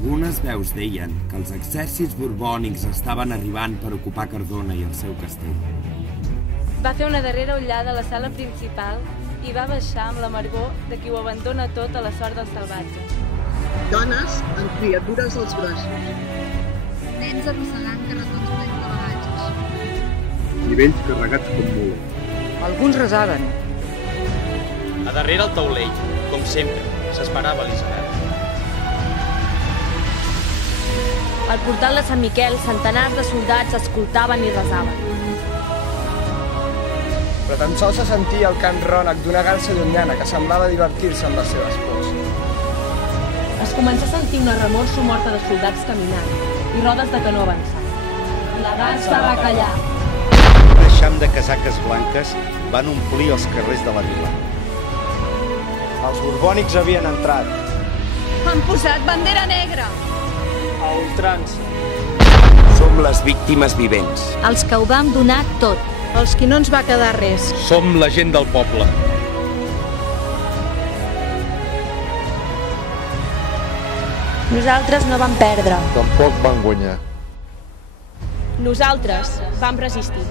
Algunes veus deien que els exèrcits borbònics estaven arribant per ocupar Cardona i el seu castell. Va fer una darrera ullada a la sala principal i va baixar amb l'amargor de qui ho abandona tot a la sort dels salvatges. Dones amb criatures als braços. Nens arrossegant carretons plens de bagatges. I vells carregats com mules. Alguns resaven. A darrere el taulell, com sempre, s'esperava l'Isabel. Al portal de Sant Miquel, centenars de soldats escoltaven i resaven. Però tan sols se sentia el cant rònec d'una garsa llunyana que semblava divertir-se amb les seves pors. Es comença a sentir una remor somorta de soldats caminant i rodes de canó avançant. La garsa va callar. Un eixam de casaques blanques van omplir els carrers de la vila. Els borbònics havien entrat. Han posat bandera negra. A ultrança. Som les víctimes vivents. Els que ho vam donar tot. Els qui no ens va quedar res. Som la gent del poble. Nosaltres no vam perdre. Tampoc van guanyar. Nosaltres vam resistir.